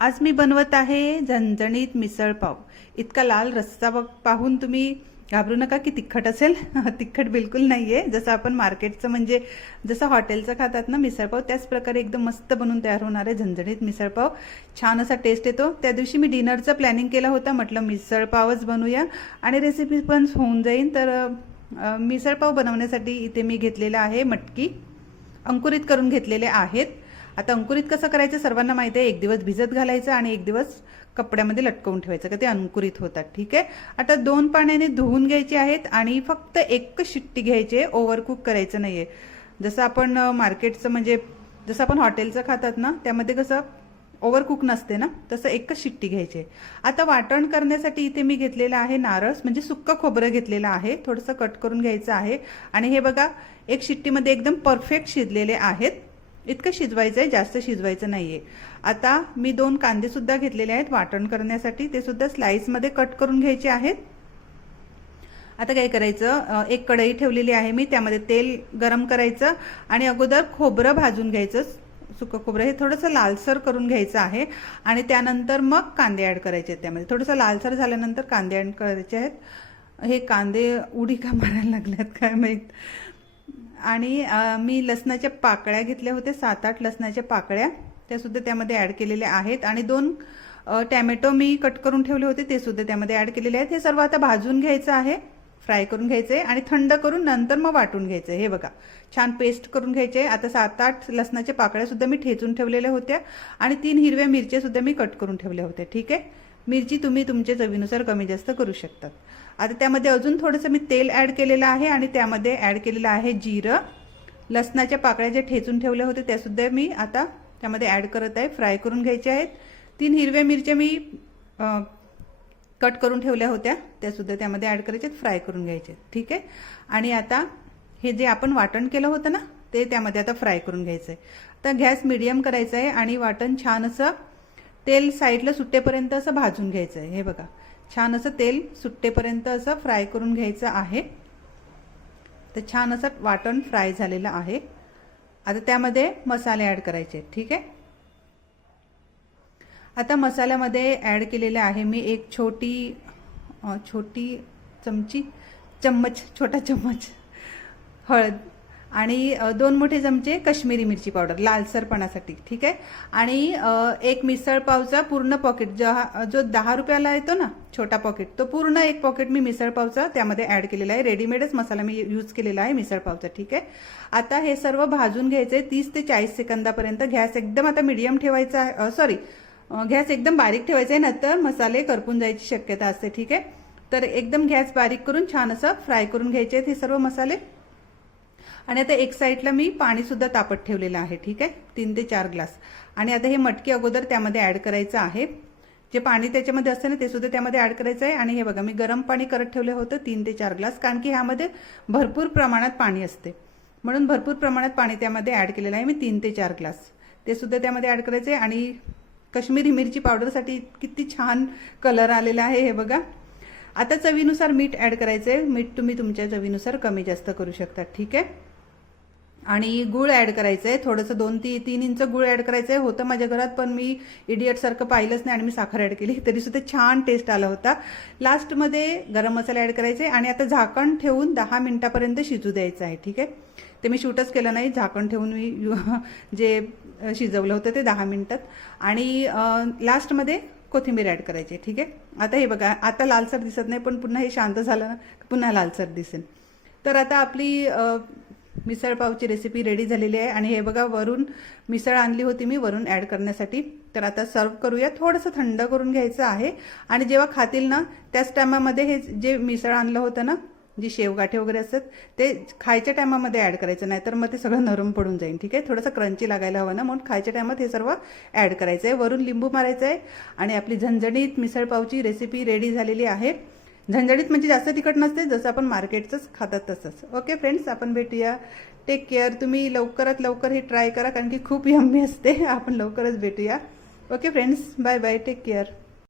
आज मी बनवत आहे झणझणीत मिसळ पाव। इतका लाल रस्सा पाहून तुम्ही घाबरू नका की तिखट असेल। तिखट बिलकुल नाहीये। जसं आपण मार्केटचं म्हणजे जसं हॉटेलचं खातात ना मिसळ पाव, त्याच प्रकारे एकदम मस्त बनून तयार होणार आहे झणझणीत मिसळ पाव। छान असा टेस्ट येतो। त्या दिवशी मी डिनरचं प्लॅनिंग केलं होतं, म्हटलं मिसळ पावच बनवूया आणि रेसिपी पण होऊन जाईल। तर मिसळ पाव बनवण्यासाठी इथे मी घेतलेला आहे मटकी, अंकुरित करून घेतलेले आहेत। आता अंकुरित कसं करायचं सर्वांना माहिती आहे। एक दिवस भिजत घालायचं आणि एक दिवस कपड्यामध्ये लटकवून ठेवायचं का ते अंकुरित होतात। ठीक आहे। आता 2 पाण्याने धुवून घ्यायचे आहेत आणि फक्त एकच शिट्टी घ्यायची आहे, ओव्हरकुक करायचं नाहीये। जसं आपण मार्केटचं म्हणजे जसं आपण हॉटेलचं खातात ना, त्यामध्ये कसं ओव्हरकुक नसते ना, तसं एकच शिट्टी घ्यायची आहे। आता वाटण करण्यासाठी इथे मी घेतलेला आहे नारळ, म्हणजे सुक्क खोबरं घेतलेलं आहे, थोडंसं कट करून घ्यायचं आहे। आणि हे बघा, एक शिट्टीमध्ये एकदम परफेक्ट शिजलेले आहेत। इतकं शिजवायचं आहे, जास्त शिजवायचं नाहीये। आता मी 2 कांदे सुद्धा घेतलेले आहेत वाटण करण्यासाठी, ते सुद्धा स्लाइसमध्ये कट करून घ्यायचे आहेत। आता काय करायचं, एक कढई ठेवलेली आहे मी, त्यामध्ये तेल गरम करायचं आणि अगोदर खोबरं भाजून घ्यायचं। सुकं खोबरं हे थोडंसं लालसर करून घ्यायचं आहे आणि त्यानंतर मग कांदे ॲड करायचे आहेत त्यामध्ये। थोडंसं लालसर झाल्यानंतर कांदे ॲड करायचे आहेत। हे कांदे उडी का मारायला लागल्यात काय माहीत। आणि मी लसणाच्या पाकळ्या घेतल्या होत्या, 7-8 लसणाच्या पाकळ्या, त्या सुद्धा त्यामध्ये ॲड केलेल्या आहेत। आणि 2 टॅमॅटो मी कट करून ठेवले होते, ते सुद्धा त्यामध्ये ॲड केलेले आहेत। हे सर्व आता भाजून घ्यायचं आहे, फ्राय करून घ्यायचं आहे आणि थंड करून नंतर मग वाटून घ्यायचं आहे। हे बघा, छान पेस्ट करून घ्यायचे आहे। आता 7-8 लसणाच्या पाकळ्या सुद्धा मी ठेचून ठेवलेल्या होत्या आणि 3 हिरव्या मिरच्या सुद्धा मी कट करून ठेवल्या होत्या। ठीक आहे। मिरची तुम्ही तुमच्या चवीनुसार कमी जास्त करू शकतात। आता त्यामध्ये अजून थोडंसं मी तेल ॲड केलेलं आहे आणि त्यामध्ये ॲड केलेलं आहे जिरं। लसणाच्या पाकळ्या जे ठेचून ठेवले होते त्या सुद्धा मी आता त्यामध्ये ॲड करत आहे, फ्राय करून घ्यायचे आहेत। 3 हिरव्या मिरच्या मी कट करून ठेवल्या होत्या, त्या सुद्धा त्यामध्ये ॲड करायचे, फ्राय करून घ्यायचे। ठीक आहे। आणि आता हे जे आपण वाटण केलं होतं ना, ते त्यामध्ये आता फ्राय करून घ्यायचं आहे। आता गॅस मीडियम करायचा आहे आणि वाटण छान असं तेल साईडला सुट्टेपर्यंत असं भाजून घ्यायचं आहे। हे बघा, छान असं तेल सुट्टेपर्यंत असं फ्राय करून घ्यायचं आहे। तर छान असं वाटण फ्राय झालेलं आहे। आता त्यामध्ये मसाले ॲड करायचे। ठीक आहे। आता मसाल्यामध्ये ॲड केलेले आहे मी एक छोटी छोटा चम्मच हळद आणि 2 मोठे चमचे काश्मीरी मिरची पावडर लालसरपणासाठी। ठीक आहे। आणि एक मिसळ पावचा पूर्ण पॉकेट जो 10 रुपयाला येतो ना छोटा पॉकेट, तो पूर्ण एक पॉकेट मी मिसळ पावचा त्यामध्ये ॲड केलेला आहे। रेडीमेडच मसाला मी यूज केलेला आहे मिसळ पावचा। ठीक आहे। आता हे सर्व भाजून घ्यायचे 30 ते 40 सेकंदापर्यंत। गॅस एकदम आता मीडियम ठेवायचा आहे, गॅस एकदम बारीक ठेवायचा आहे, नंतर मसाले करपून जायची शक्यता असते। ठीक आहे। तर एकदम गॅस बारीक करून छान असं फ्राय करून घ्यायचे आहेत हे सर्व मसाले। आणि आता एक साईडला मी पाणी सुद्धा तापत ठेवलेलं आहे। ठीक आहे, 3 ते 4 ग्लास। आणि आता हे मटकी अगोदर त्यामध्ये ॲड करायचं आहे, जे पाणी त्याच्यामध्ये असतं ना ते सुद्धा त्यामध्ये ॲड करायचं आहे। आणि हे बघा, मी गरम पाणी करत ठेवलं होतं 3 ते 4 ग्लास, कारण की ह्यामध्ये भरपूर प्रमाणात पाणी असते, म्हणून भरपूर प्रमाणात पाणी त्यामध्ये ॲड केलेलं आहे मी 3 ते 4 ग्लास। ते सुद्धा त्यामध्ये ॲड करायचं आहे। आणि काश्मीरी मिरची पावडरसाठी किती छान कलर आलेला आहे हे बघा। आता चवीनुसार मीठ ॲड करायचं आहे, मीठ तुम्ही तुमच्या चवीनुसार कमी जास्त करू शकता। ठीक आहे। आणि गूळ ॲड करायचं आहे, थोडंसं 2 ते 3 इंच गूळ ॲड करायचं आहे। होतं माझ्या घरात, पण मी इडियटसारखं पाहिलंच नाही आणि मी साखर ॲड केली, तरीसुद्धा छान टेस्ट आला होता। लास्टमध्ये गरम मसाला ॲड करायचे आणि आता झाकण ठेवून 10 मिनिटापर्यंत शिजू द्यायचं आहे। ठीक आहे। ते मी शूटच केलं नाही, झाकण ठेवून मी जे शिजवलं होतं ते 10 मिनिटात। आणि लास्टमध्ये कोथिंबीर ॲड करायची। ठीक आहे। आता हे बघा, आता लालसर दिसत नाही, पण पुन्हा हे शांत झालं ना पुन्हा लालसर दिसेल। तर आता आपली मिसळ पावची रेसिपी रेडी झालेली आहे। आणि हे बघा, वरून मिसळ आणली होती मी वरून ॲड करण्यासाठी। तर आता सर्व करूया, थोडंसं थंड करून घ्यायचं आहे। आणि जेव्हा खातील ना त्याच टायमामध्ये हे जे मिसळ आणलं होतं ना, जी शेवगाठे वगैरे असतात, ते खायच्या टायमामध्ये ॲड करायचं, नाहीतर मग ते सगळं नरम पडून जाईल। ठीक आहे। थोडंसं क्रंची लागायला हवं ना, म्हणून खायच्या टायमात हे सर्व ॲड करायचं आहे। वरून लिंबू मारायचं आहे आणि आपली झणझणीत मिसळ पावची रेसिपी रेडी झालेली आहे। झणझणीत म्हणजे जास्त तिखट नसते, जसं आपण मार्केटचंच खातात तसंच। ओके फ्रेंड्स, आपण भेटूया। Take care. तुम्ही लवकरात लवकर हे ट्राय करा, कारण की खूप यम्मी असते। आपण लवकरच भेटूया। Okay friends, bye bye, take care.